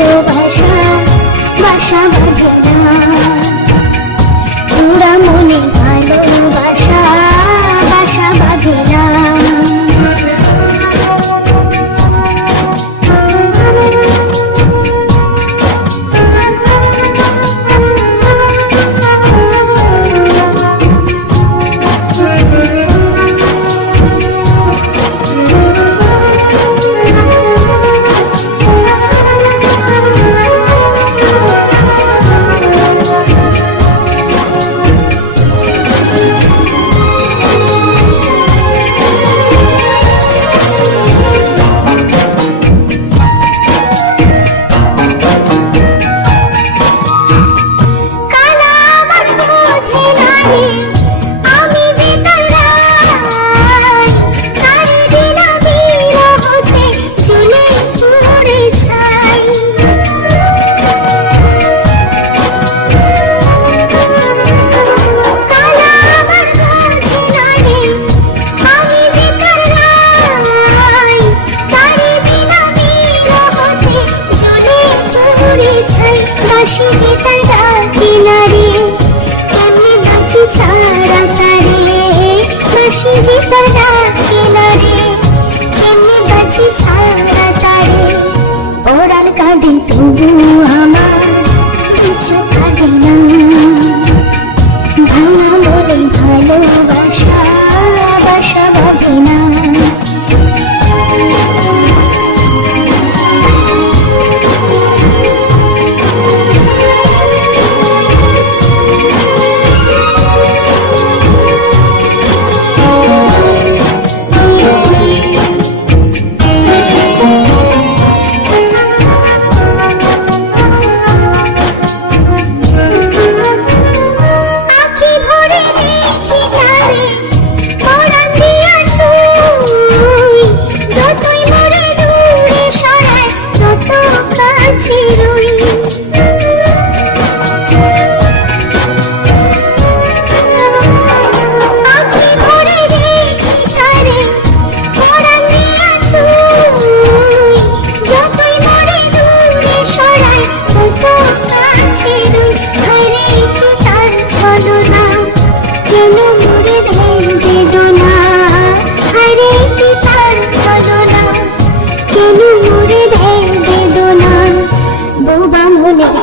ভালোবাসা বাসা বাঁধে না, পুরা মনে ভালোবাসা বাসা বাঁধে না। বাঁশি যে তার ডাকে নারে, কেমনে বাঁচি ছাড়া তারে, বাঁশি যে তার ডাকে নারে, কেমনে বাঁচি ছাড়া তারে। ওরাল কাঁদে তবু আমার কিছু কাঁদে না, ভাঙা বলে ভালোবাসা বাসা বাঁধে না।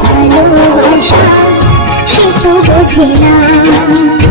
ভালোবাসা সে তো বোঝে না।